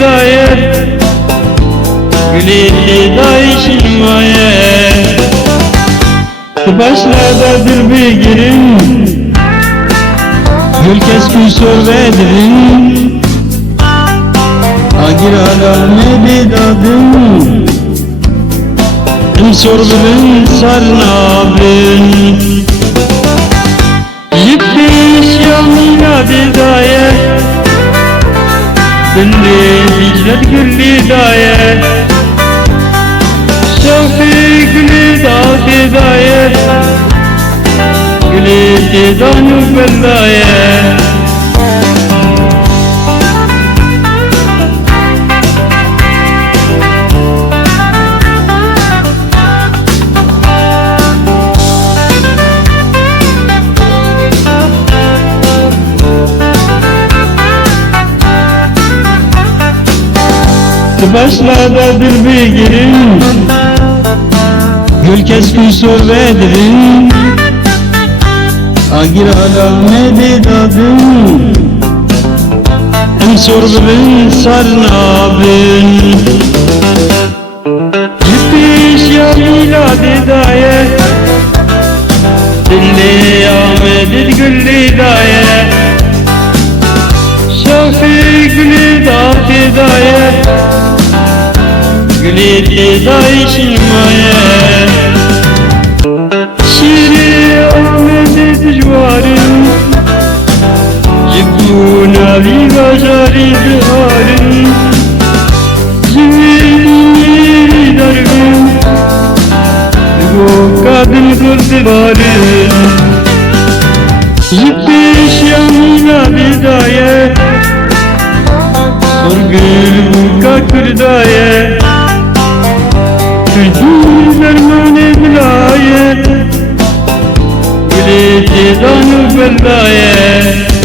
daye Gülü dayışın maye Başlarda bir girin Gül keskün sorvedirin Agir alamedi dadın Sorbulun sarnabın Yippiş yamina bidaye Güllü hicret güllü daye Şafi gülü da fidaye Gülü didanu bellaye Başlarda bir girin Gül keskün sorvedirin Agir alamedi dadın Sorbulun sarnabın Yippiş ya miladi daye Dilli Ahmed'in güllü daye Şafi gülü da fidaye Gülü dayışın maye Şiri Ahmed'e dijvarın Yibuna vigajari biharın Ziviri dargın Bu kadın kurdivarın Yippiş yamina bidaye Sorgül buka kırdaye Kırdım dermane bilaye Gülü didanu bellaye